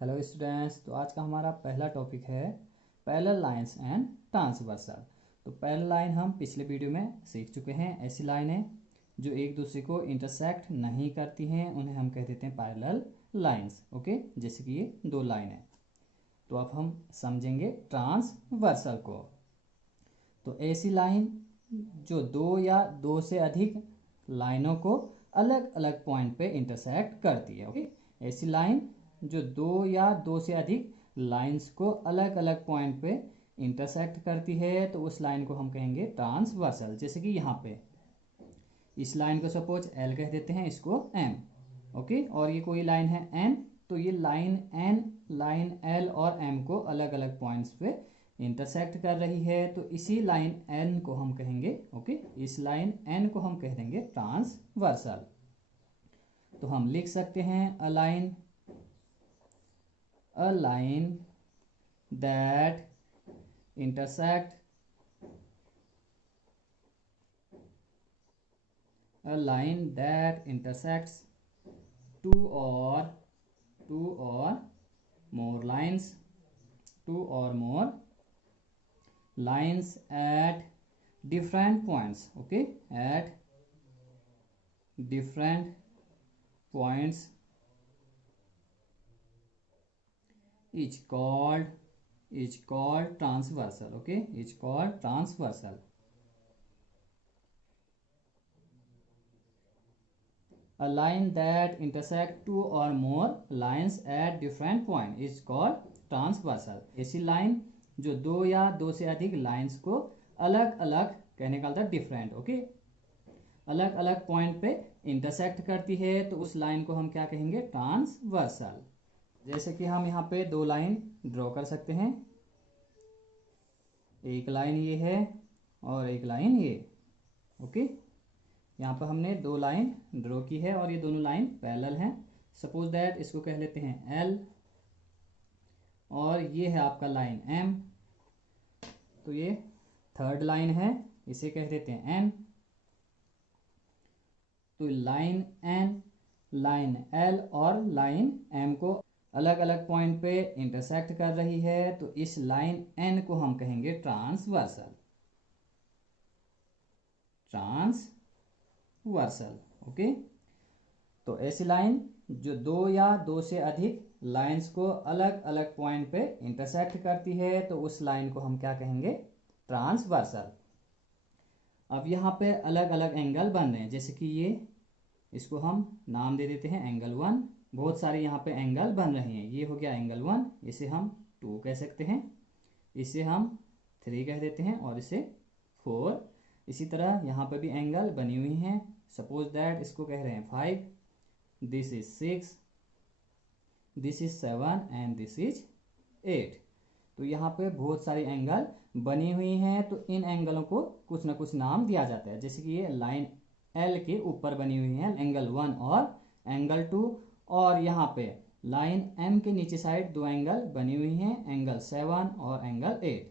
Hello students. तो आज का हमारा पहला टॉपिक है पैरेलल लाइंस एंड ट्रांसवर्सल। तो पैरेलल लाइन हम पिछले वीडियो में सीख चुके हैं। ऐसी लाइनें जो एक दूसरे को इंटरसेक्ट नहीं करती हैं उन्हें हम कह देते हैं पैरेलल लाइंस। ओके, जैसे कि ये दो लाइन है। तो अब हम समझेंगे ट्रांसवर्सल को। तो ऐसी लाइन जो दो या दो से अधिक लाइनों को अलग अलग पॉइंट पे इंटरसेक्ट करती है। ओके, ऐसी लाइन जो दो या दो से अधिक लाइंस को अलग अलग पॉइंट पे इंटरसेक्ट करती है तो उस लाइन को हम कहेंगे ट्रांसवर्सल। जैसे कि यहाँ पे इस लाइन को सपोज एल कह देते हैं, इसको एम। ओके, और ये कोई लाइन है एन, तो ये लाइन एन लाइन एल और एम को अलग अलग पॉइंट्स पे इंटरसेक्ट कर रही है। तो इसी लाइन एन को हम कहेंगे, ओके, इस लाइन एन को हम कह देंगे ट्रांसवर्सल। तो हम लिख सकते हैं a line that intersect a line that intersects two or more lines at different points. Okay, at different points is called transversal. Okay, is called transversal. A line that intersect two or more lines at different point is called transversal. ऐसी line जो दो या दो से अधिक lines को अलग अलग कहने का मतलब डिफरेंट, ओके, अलग अलग पॉइंट पे इंटरसेक्ट करती है तो उस लाइन को हम क्या कहेंगे? ट्रांसवर्सल। जैसे कि हम यहाँ पे दो लाइन ड्रॉ कर सकते हैं। एक लाइन ये है और एक लाइन ये। ओके, यहाँ पर हमने दो लाइन ड्रॉ की है और ये दोनों लाइन पैरेलल हैं। सपोज दैट इसको कह लेते हैं एल और ये है आपका लाइन एम। तो ये थर्ड लाइन है, इसे कह देते हैं एन। तो लाइन एन लाइन एल और लाइन एम को अलग अलग पॉइंट पे इंटरसेक्ट कर रही है तो इस लाइन एन को हम कहेंगे ट्रांसवर्सल। ओके, तो ऐसी लाइन जो दो या दो से अधिक लाइंस को अलग अलग पॉइंट पे इंटरसेक्ट करती है तो उस लाइन को हम क्या कहेंगे? ट्रांसवर्सल। अब यहाँ पे अलग अलग एंगल बन रहे हैं, जैसे कि ये, इसको हम नाम दे देते हैं एंगल 1। बहुत सारे यहाँ पे एंगल बन रहे हैं। ये हो गया एंगल 1, इसे हम 2 कह सकते हैं, इसे हम 3 कह देते हैं और इसे 4। इसी तरह यहाँ पे भी एंगल बनी हुई हैं। सपोज दैट इसको कह रहे हैं 5, this is 6, this is 7 and this is 8। तो यहाँ पे बहुत सारी एंगल बनी हुई हैं तो इन एंगलों को कुछ ना कुछ नाम दिया जाता है। जैसे कि ये लाइन एल के ऊपर बनी हुई है एंगल 1 और एंगल 2, और यहाँ पे लाइन एम के नीचे साइड दो एंगल बनी हुई हैं, एंगल 7 और एंगल 8।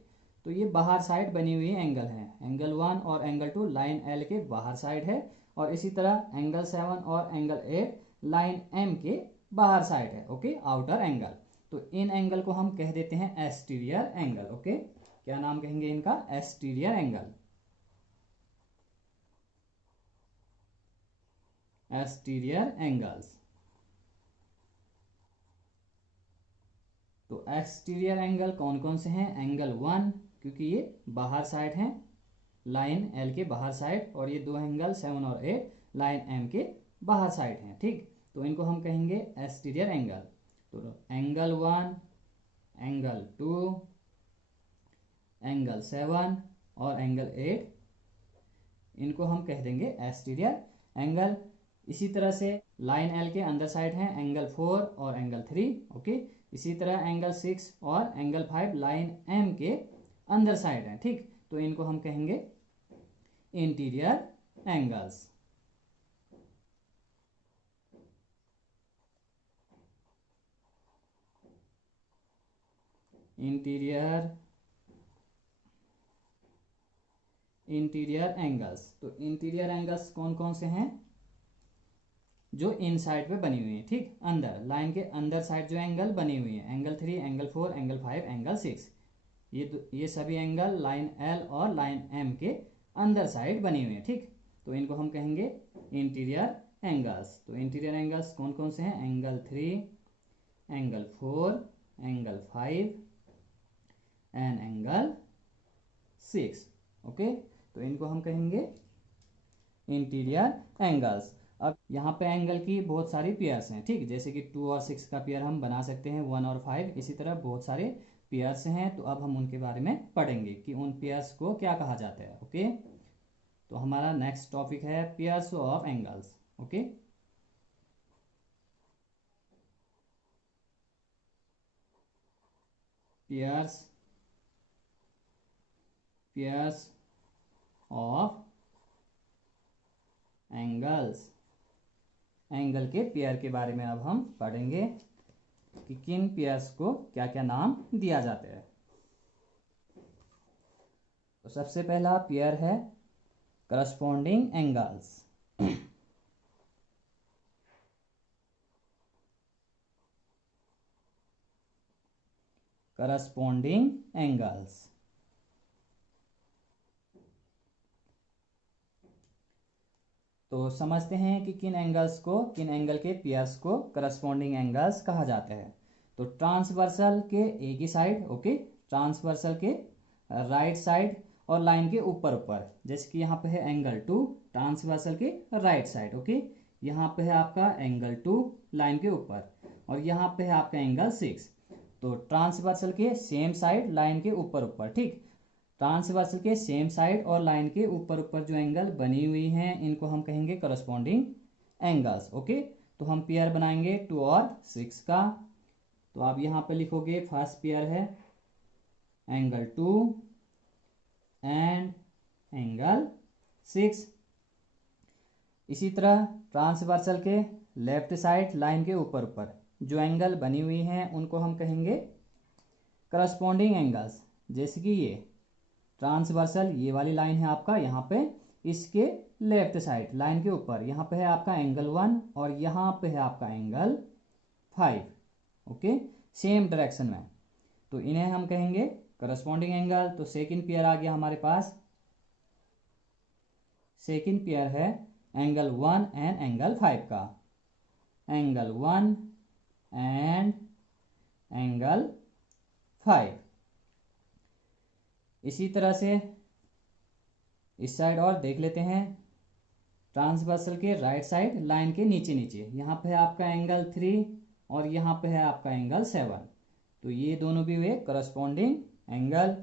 तो ये बाहर साइड बनी हुई एंगल है। एंगल 1 और एंगल 2 लाइन एल के बाहर साइड है और इसी तरह एंगल 7 और एंगल 8 लाइन एम के बाहर साइड है। Okay, outer angle. तो इन एंगल को हम कह देते हैं एक्सटीरियर एंगल। ओके, क्या नाम कहेंगे इनका? Exterior angle. Exterior angles. तो एक्सटीरियर एंगल कौन कौन से हैं? एंगल 1, क्योंकि ये बाहर साइड है लाइन एल के बाहर साइड, और ये दो एंगल 7 और 8 लाइन एम के बाहर साइड हैं। ठीक, तो इनको हम कहेंगे एक्सटीरियर एंगल। तो एंगल 1, एंगल 2, एंगल 7 और एंगल 8, इनको हम कह देंगे एक्सटीरियर एंगल। इसी तरह से लाइन एल के अंदर साइड है एंगल 4 और एंगल 3। ओके, इसी तरह एंगल 6 और एंगल 5 लाइन एम के अंदर साइड है। ठीक, तो इनको हम कहेंगे इंटीरियर एंगल्स। Interior angles. तो इंटीरियर एंगल्स कौन कौन से हैं? जो इन साइड पे बनी हुई है, ठीक, अंदर लाइन के अंदर साइड जो एंगल बनी हुई है, एंगल 3, एंगल 4, एंगल 5, एंगल 6, ये सभी एंगल लाइन एल और लाइन एम के अंदर साइड बनी हुई है, ठीक। तो इनको हम कहेंगे इंटीरियर एंगल्स। तो इंटीरियर एंगल्स कौन कौन से हैं? Angle 3, angle 4, angle 5 and angle 6। Okay, तो इनको हम कहेंगे इंटीरियर एंगल्स। अब यहाँ पे एंगल की बहुत सारी पेयर्स हैं, ठीक, जैसे कि 2 और 6 का पेयर हम बना सकते हैं, 1 और 5, इसी तरह बहुत सारे पेयर्स हैं। तो अब हम उनके बारे में पढ़ेंगे कि उन पेयर्स को क्या कहा जाता है। ओके, तो हमारा नेक्स्ट टॉपिक है pairs of angles. Okay, pairs pairs of angles. Angle के पेयर के बारे में अब हम पढ़ेंगे कि किन पेयर्स को क्या क्या नाम दिया जाता है। तो सबसे पहला पेयर है करस्पॉन्डिंग एंगल्स। Corresponding angles. तो समझते हैं कि किन एंगल के पेयर्स को करस्पॉन्डिंग एंगल्स कहा जाता है। तो ट्रांसवर्सल के एक ही साइड, ओके, ट्रांसवर्सल के राइट साइड और लाइन के ऊपर ऊपर, जैसे कि यहाँ पे है एंगल 2 ट्रांसवर्सल के राइट साइड, ओके, यहाँ पे है आपका एंगल 2 लाइन के ऊपर, और यहाँ पे है आपका एंगल 6। तो ट्रांसवर्सल के सेम साइड लाइन के ऊपर ऊपर, ठीक, ट्रांसवर्सल के सेम साइड और लाइन के ऊपर ऊपर जो एंगल बनी हुई हैं इनको हम कहेंगे करस्पॉन्डिंग एंगल्स। ओके, तो हम पेयर बनाएंगे 2 और 6 का। तो आप यहाँ पे लिखोगे फर्स्ट पेयर है एंगल 2 एंड एंगल 6। इसी तरह ट्रांसवर्सल के लेफ्ट साइड लाइन के ऊपर ऊपर जो एंगल बनी हुई हैं उनको हम कहेंगे करस्पॉन्डिंग एंगल्स। जैसे कि ये ट्रांसवर्सल, ये वाली लाइन है आपका, यहाँ पे इसके लेफ्ट साइड लाइन के ऊपर यहाँ पे है आपका एंगल 1 और यहाँ पे है आपका एंगल 5, ओके, सेम डायरेक्शन में। तो इन्हें हम कहेंगे करस्पॉन्डिंग एंगल। तो सेकंड पेयर आ गया हमारे पास। सेकंड पेयर है एंगल 1 एंड एंगल 5 का, एंगल 1 एंड एंगल 5। इसी तरह से इस साइड और देख लेते हैं। ट्रांसवर्सल के राइट साइड लाइन के नीचे नीचे यहाँ पे है आपका एंगल 3 और यहाँ पे है आपका एंगल 7। तो ये दोनों भी हुए करस्पॉन्डिंग एंगल।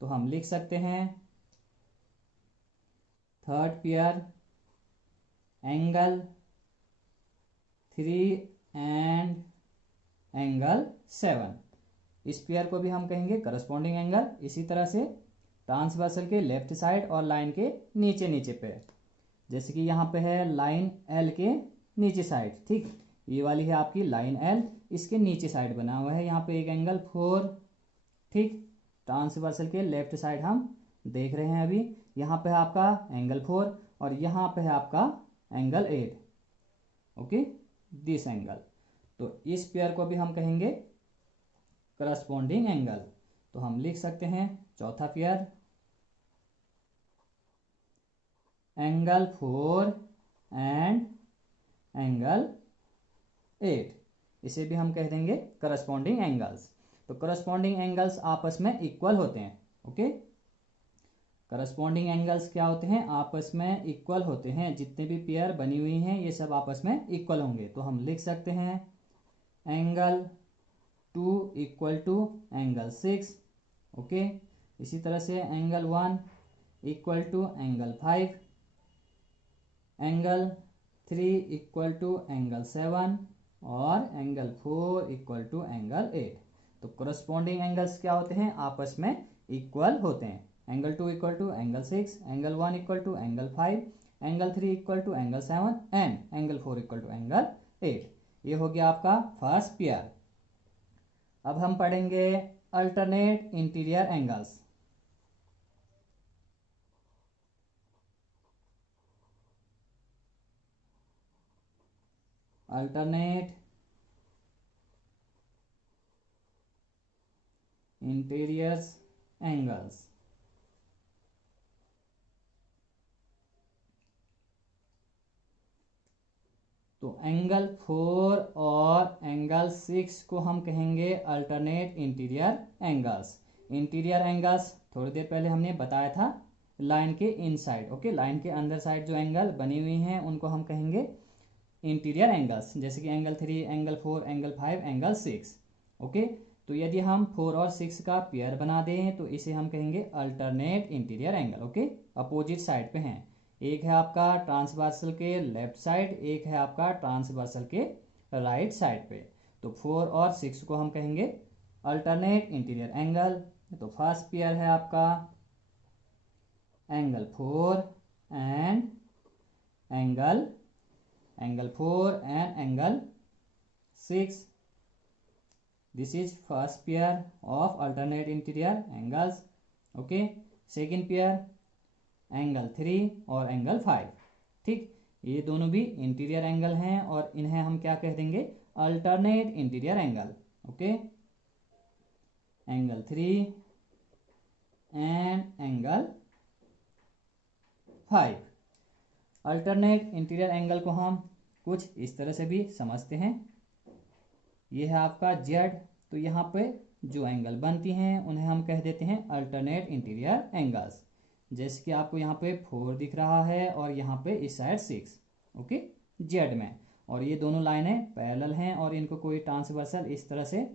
तो हम लिख सकते हैं third pair angle 3 and angle 7। इस पेयर को भी हम कहेंगे करस्पॉन्डिंग एंगल। इसी तरह से ट्रांसवर्सल के लेफ्ट साइड और लाइन के नीचे नीचे पे, जैसे कि यहाँ पे है लाइन एल के नीचे साइड, ठीक, ये वाली है आपकी लाइन एल, इसके नीचे साइड बना हुआ है यहाँ पे एक एंगल 4, ठीक, ट्रांसवर्सल के लेफ्ट साइड हम देख रहे हैं अभी, यहाँ पे है आपका एंगल 4 और यहाँ पे है आपका एंगल 8, ओके, दिस एंगल। तो इस पेयर को भी हम कहेंगे करस्पॉन्डिंग एंगल। तो हम लिख सकते हैं चौथा पेयर एंगल 4 एंड एंगल 8, इसे भी हम कह देंगे करस्पॉन्डिंग एंगल्स। तो करस्पॉन्डिंग एंगल्स आपस में इक्वल होते हैं, ओके, करस्पॉन्डिंग एंगल्स क्या होते हैं? आपस में इक्वल होते हैं। जितने भी पेयर बनी हुई हैं ये सब आपस में इक्वल होंगे। तो हम लिख सकते हैं angle 2 equal to angle 6, okay, इसी तरह से angle 1 equal to angle 5, angle 3 equal to angle 7 और एंगल 4 इक्वल टू एंगल 8। तो करस्पॉन्डिंग एंगल्स क्या होते हैं? आपस में इक्वल होते हैं। Angle 2 equal to angle 6, angle 1 equal to angle 5, angle 3 equal to angle 7 and angle 4 equal to angle 8। ये हो गया आपका फर्स्ट पेयर। अब हम पढ़ेंगे alternate interior angles. Alternate interiors angles. तो एंगल 4 और एंगल 6 को हम कहेंगे alternate interior angles. Interior angles थोड़ी देर पहले हमने बताया था लाइन के इनसाइड, ओके, लाइन के अंदर साइड जो एंगल बनी हुई हैं उनको हम कहेंगे इंटीरियर एंगल्स, जैसे कि angle 3, angle 4, angle 5, angle 6, okay. तो यदि हम 4 और 6 का पेयर बना दें तो इसे हम कहेंगे alternate interior angle, okay. Opposite side पे हैं, एक है आपका ट्रांसवर्सल के लेफ्ट साइड, एक है आपका ट्रांसवर्सल के राइट साइड पे। तो 4 और 6 को हम कहेंगे अल्टरनेट इंटीरियर एंगल। तो फर्स्ट पेयर है आपका angle 4 and angle 4 and angle 6। This is first pair of alternate interior angles, okay. Second pair angle 3 और एंगल 5, ठीक। ये दोनों भी इंटीरियर एंगल हैं और इन्हें हम क्या कह देंगे, alternate interior angle, okay. Angle 3 and angle 5। Alternate interior angle को हम कुछ इस तरह से भी समझते हैं। ये है आपका जेड, तो यहाँ पे जो एंगल बनती हैं उन्हें हम कह देते हैं अल्टरनेट इंटीरियर एंगल्स। जैसे कि आपको यहाँ पे 4 दिख रहा है और यहाँ पे इस साइड 6, ओके, जेड में। और ये दोनों लाइनें पैरेलल हैं और इनको कोई ट्रांसवर्सल इस तरह से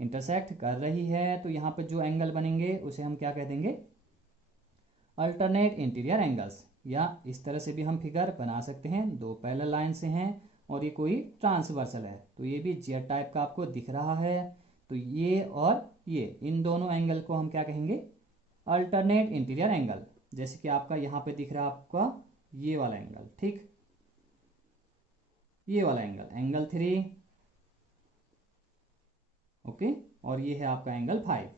इंटरसेक्ट कर रही है, तो यहाँ पे जो एंगल बनेंगे उसे हम क्या कह देंगे, अल्टरनेट इंटीरियर एंगल्स। या इस तरह से भी हम फिगर बना सकते हैं, दो पैरेलल लाइन से हैं और ये कोई ट्रांसवर्सल है, तो ये भी जेड टाइप का आपको दिख रहा है। तो ये और ये इन दोनों एंगल को हम क्या कहेंगे, अल्टरनेट इंटीरियर एंगल। जैसे कि आपका यहाँ पे दिख रहा है आपका ये वाला एंगल, ठीक, ये वाला एंगल एंगल 3, ओके। और ये है आपका एंगल 5।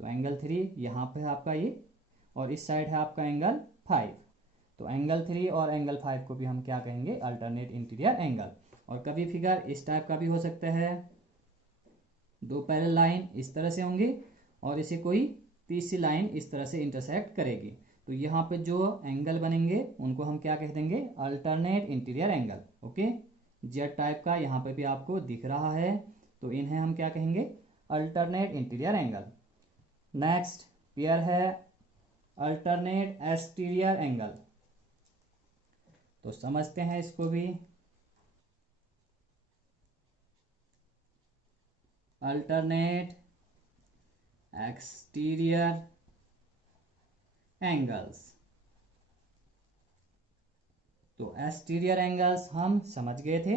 तो एंगल 3 यहाँ पे है आपका ये, और इस साइड है आपका एंगल 5। तो एंगल 3 और एंगल 5 को भी हम क्या कहेंगे, अल्टरनेट इंटीरियर एंगल। और कभी फिगर इस टाइप का भी हो सकता है, दो पैरेलल लाइन इस तरह से होंगी और इसे कोई तीसरी लाइन इस तरह से इंटरसेक्ट करेगी। तो यहाँ पे जो एंगल बनेंगे उनको हम क्या कह देंगे, alternate interior angle, okay. Z type का यहाँ पे भी आपको दिख रहा है, तो इन्हें हम क्या कहेंगे, alternate interior angle. Next pair है अल्टरनेट एक्सटीरियर एंगल। तो समझते हैं इसको भी। Alternate exterior angles. तो एक्सटीरियर एंगल्स हम समझ गए थे,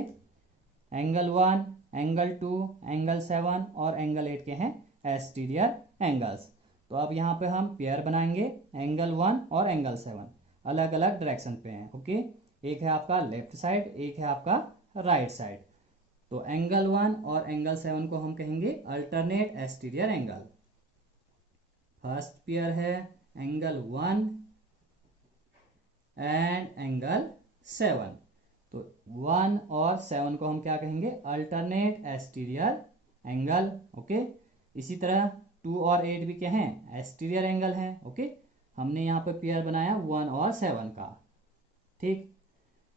एंगल 1, एंगल 2, एंगल 7 और एंगल 8 के हैं एक्सटीरियर एंगल्स। तो अब यहाँ पे हम पेयर बनाएंगे, एंगल 1 और एंगल 7 अलग अलग डायरेक्शन पे हैं, ओके। एक है आपका लेफ्ट साइड, एक है आपका राइट साइड। तो एंगल 1 और एंगल 7 को हम कहेंगे alternate exterior angle. First pair है एंगल 1 एंड एंगल 7। तो 1 और 7 को हम क्या कहेंगे, अल्टरनेट एक्सटीरियर एंगल, ओके। इसी तरह 2 और 8 भी क्या हैं, एक्सटीरियर एंगल हैं, ओके। हमने यहाँ पर पेयर बनाया 1 और 7 का, ठीक।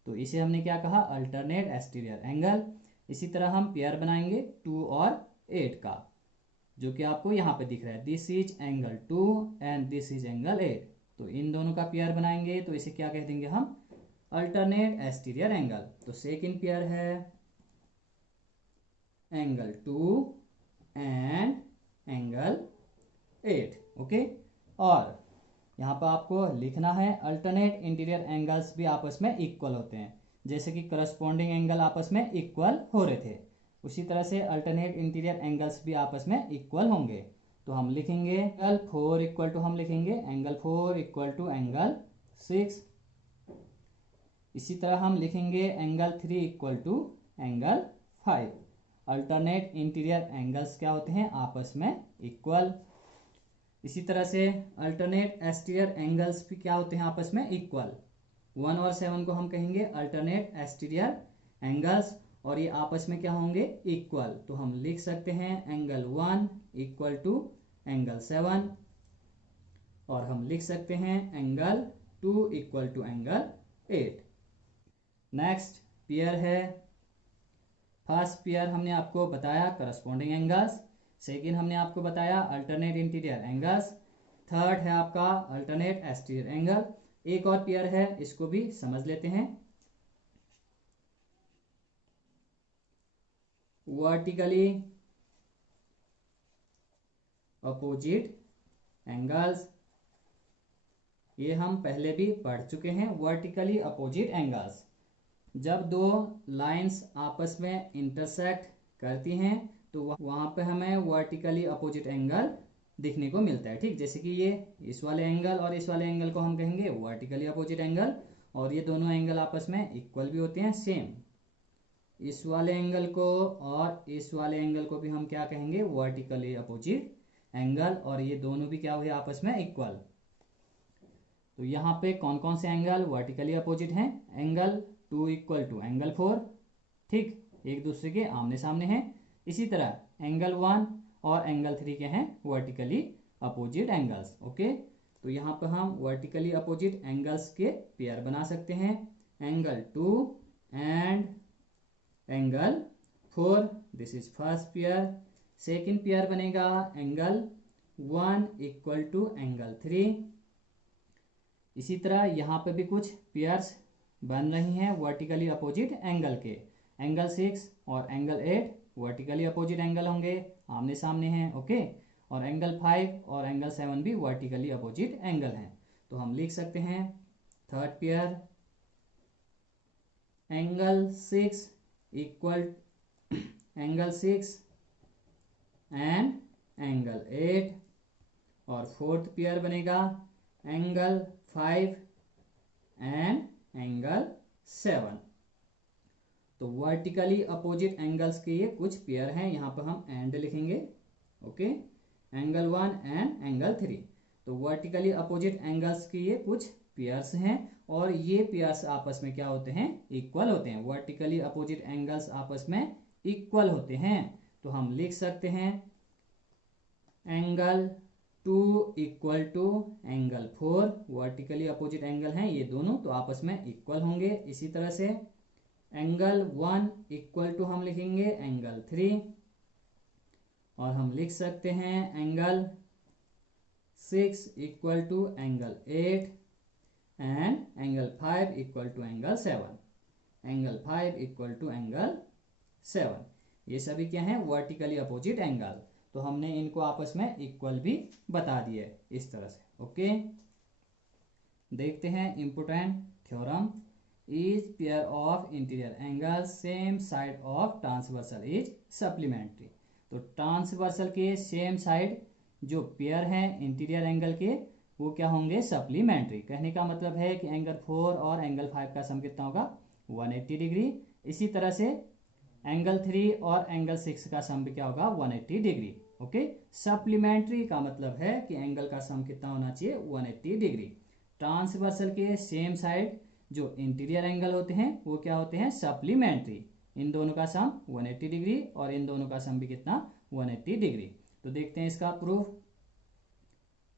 तो इसे हमने क्या कहा, अल्टरनेट एक्सटीरियर एंगल। इसी तरह हम पेयर बनाएंगे 2 और 8 का, जो कि आपको यहाँ पे दिख रहा है, this is angle 2 and this is angle 8। तो इन दोनों का पेयर बनाएंगे तो इसे क्या कह देंगे हम, अल्टरनेट एक्सटीरियर एंगल। तो सेकंड पेयर है एंगल 2 एंड एंगल 8, ओके। और यहाँ पर आपको लिखना है अल्टरनेट इंटीरियर एंगल्स भी आपस में इक्वल होते हैं, जैसे कि करस्पॉन्डिंग एंगल आपस में इक्वल हो रहे थे, उसी तरह से अल्टरनेट इंटीरियर एंगल्स भी आपस में इक्वल होंगे। तो हम लिखेंगे एंगल 4 इक्वल टू, हम लिखेंगे एंगल 4 इक्वल टू एंगल 6। इसी तरह हम लिखेंगे angle 3 equal to angle 5। Alternate interior angles क्या होते हैं, आपस में इक्वल। इसी तरह से अल्टरनेट एक्सटीरियर एंगल्स भी क्या होते हैं, आपस में इक्वल। 1 और 7 को हम कहेंगे अल्टरनेट एक्सटीरियर एंगल्स और ये आपस में क्या होंगे, इक्वल। तो हम लिख सकते हैं एंगल 1 इक्वल टू एंगल 7, और हम लिख सकते हैं angle 2 equal to angle 8। Next pair है, फर्स्ट पेयर हमने आपको बताया करस्पॉन्डिंग एंगल्स, सेकेंड हमने आपको बताया अल्टरनेट इंटीरियर एंगल्स, थर्ड है आपका अल्टरनेट एक्सटीरियर एंगल। एक और पेयर है, इसको भी समझ लेते हैं। वर्टिकली अपोजिट एंगल्स, ये हम पहले भी पढ़ चुके हैं। वर्टिकली अपोजिट एंगल्स, जब दो लाइंस आपस में इंटरसेक्ट करती हैं तो वहां पे हमें वर्टिकली अपोजिट एंगल दिखने को मिलता है। ठीक, जैसे कि ये इस वाले एंगल और इस वाले एंगल को हम कहेंगे वर्टिकली अपोजिट एंगल, और ये दोनों एंगल आपस में इक्वल भी होते हैं, सेम। इस वाले एंगल को और इस वाले एंगल को भी हम क्या कहेंगे, वर्टिकली अपोजिट एंगल, और ये दोनों भी क्या हुए आपस में इक्वल। तो यहाँ पे कौन कौन से एंगल वर्टिकली अपोजिट हैं, एंगल 2 इक्वल टू एंगल 4, ठीक, एक दूसरे के आमने सामने हैं। इसी तरह एंगल 1 और एंगल 3 के हैं वर्टिकली अपोजिट एंगल्स। ओके, तो यहाँ पर हम वर्टिकली अपोजिट एंगल्स के पेयर बना सकते हैं, angle 2 and angle 4, this is first pair. Second pair बनेगा एंगल 1 इक्वल टू एंगल 3। इसी तरह यहाँ पे भी कुछ पेयर्स बन रही हैं वर्टिकली अपोजिट एंगल के, एंगल 6 और एंगल 8 वर्टिकली अपोजिट एंगल होंगे, आमने सामने हैं। ओके, और एंगल 5 और एंगल 7 भी वर्टिकली अपोजिट एंगल हैं। तो हम लिख सकते हैं third pair, angle 6 equal angle 6 and angle 8, और फोर्थ पेयर बनेगा एंगल 5 एंड एंगल 7। तो वर्टिकली अपोजिट एंगल्स के ये कुछ पेयर हैं, यहाँ पर हम एंड लिखेंगे। Okay, angle 1 and angle 3। तो वर्टिकली अपोजिट एंगल्स के ये कुछ पेयर्स हैं, और ये पेयर्स आपस में क्या होते हैं, इक्वल होते हैं। वर्टिकली अपोजिट एंगल्स आपस में इक्वल होते हैं। तो हम लिख सकते हैं angle 2 equal to angle 4, vertically opposite angle हैं ये दोनों, तो आपस में इक्वल होंगे। इसी तरह से एंगल 1 इक्वल टू हम लिखेंगे एंगल 3, और हम लिख सकते हैं angle 6 equal to angle 8 and angle 5 equal to angle 7, angle 5 equal to angle 7। ये सभी क्या हैं, वर्टिकली अपोजिट एंगल। तो हमने इनको आपस में इक्वल भी बता दिए इस तरह से। ओके, देखते हैं important theorem, is pair of interior angle same side of transversal is supplementary. तो ट्रांसवर्सल के सेम साइड जो पेयर हैं इंटीरियर एंगल के, वो क्या होंगे, सप्लीमेंट्री। कहने का मतलब है कि एंगल 4 और एंगल 5 का सम कितना होगा, 180 डिग्री। इसी तरह से एंगल 3 और एंगल 6 का सम भी क्या होगा, 180 डिग्री। ओके, सप्लीमेंट्री का मतलब है कि एंगल का सम कितना होना चाहिए, 180 डिग्री। ट्रांसवर्सल के सेम साइड जो इंटीरियर एंगल होते हैं वो क्या होते हैं, सप्लीमेंट्री। इन दोनों का सम 180 डिग्री और इन दोनों का सम भी कितना, 180 डिग्री। तो देखते हैं इसका प्रूफ,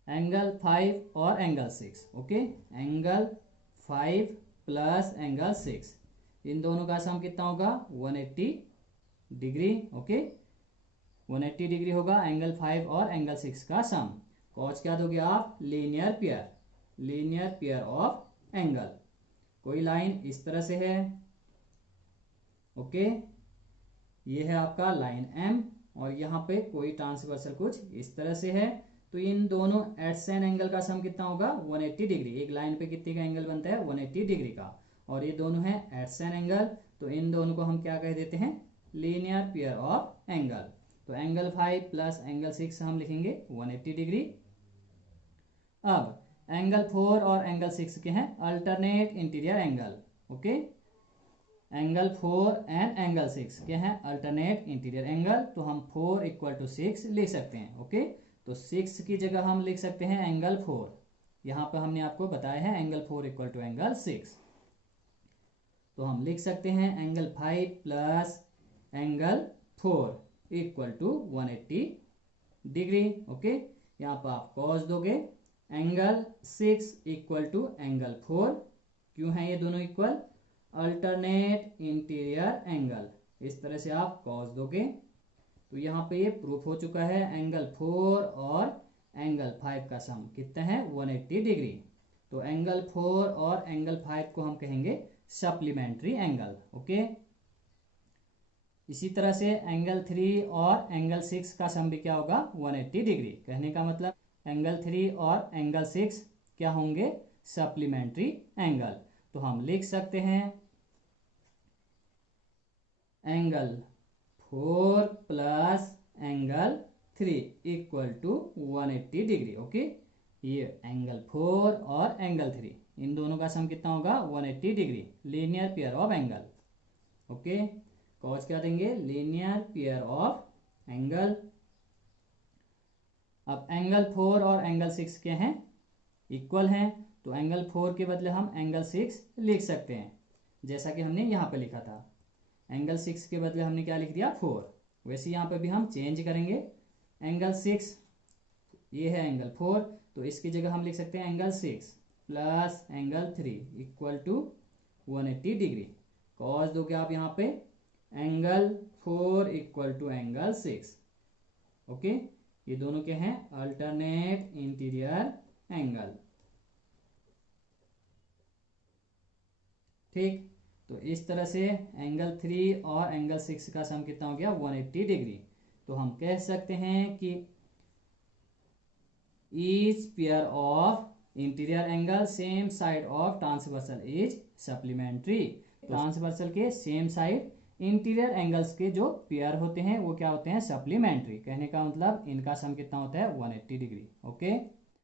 एंगल 5 और angle 6। Okay, angle 5 plus angle 6, इन दोनों का सम कितना होगा, 180 डिग्री। ओके, 180 डिग्री होगा एंगल 5 और एंगल 6 का सम। कॉज क्या दोगे आप, linear pair, linear pair of angle. कोई लाइन इस तरह से है, ओके, ये है आपका लाइन M, और यहाँ पे कोई ट्रांसवर्सल कुछ इस तरह से है। तो इन दोनों एडसेंट एंगल का सम कितना होगा, 180 डिग्री। एक लाइन पे कितने का एंगल बनता है, 180 डिग्री का, और ये दोनों है एडसेंट एंगल। तो इन दोनों को हम क्या कह देते हैं, लीनियर पेयर ऑफ एंगल। तो एंगल 5 प्लस एंगल 6 हम लिखेंगे 180 डिग्री। अब एंगल 4 और एंगल 6 के हैं alternate interior angle. Okay, angle 4 and angle 6 के हैं अल्टरनेट इंटीरियर एंगल। तो हम 4 इक्वल टू 6 लिख सकते हैं। ओके, तो 6 की जगह हम लिख सकते हैं एंगल 4। यहाँ पर हमने आपको बताया है एंगल 4 इक्वल टू एंगल 6। तो हम लिख सकते हैं angle 5 plus angle 4 equal to 180 degree. Okay, यहाँ पर आप कॉस दोगे, एंगल 6 इक्वल टू एंगल 4। क्यों है ये दोनों इक्वल? Alternate interior angle. इस तरह से आप कॉस दोगे तो यहाँ पे ये प्रूफ हो चुका है, एंगल 4 और एंगल 5 का सम कितना है? 180 डिग्री। तो एंगल 4 और एंगल 5 को हम कहेंगे सप्लीमेंट्री एंगल। ओके, इसी तरह से एंगल 3 और एंगल 6 का सम भी क्या होगा? 180 डिग्री। कहने का मतलब एंगल 3 और एंगल 6 क्या होंगे? Supplementary angle. तो हम लिख सकते हैं angle 4 plus angle 3 equal to 180 degree. Okay, ये एंगल 4 और एंगल 3 इन दोनों का सम कितना होगा? 180 degree, linear pair of angle. Okay, cos क्या देंगे? Linear pair of angle. अब एंगल 4 और एंगल 6 क्या हैं? इक्वल हैं, तो एंगल 4 के बदले हम एंगल 6 लिख सकते हैं, जैसा कि हमने यहाँ पे लिखा था। एंगल 6 के बदले हमने क्या लिख दिया? 4। वैसे यहाँ पे भी हम चेंज करेंगे, एंगल 6 ये है एंगल 4, तो इसकी जगह हम लिख सकते हैं angle 6 plus angle 3 equal to 180 degree. कॉस दोगे आप यहाँ पे angle 4 equal to angle 6। Okay, ये दोनों क्या हैं? Alternate interior angle. ठीक, तो इस तरह से एंगल 3 और एंगल 6 का सम कितना हो गया? 180 डिग्री। तो हम कह सकते हैं कि each pair of interior angle same side of transversal is supplementary. Transversal के सेम साइड इंटीरियर एंगल्स के जो पेयर होते हैं वो क्या होते हैं? सप्लीमेंट्री। कहने का मतलब इनका सम कितना होता है? 180 डिग्री। ओके।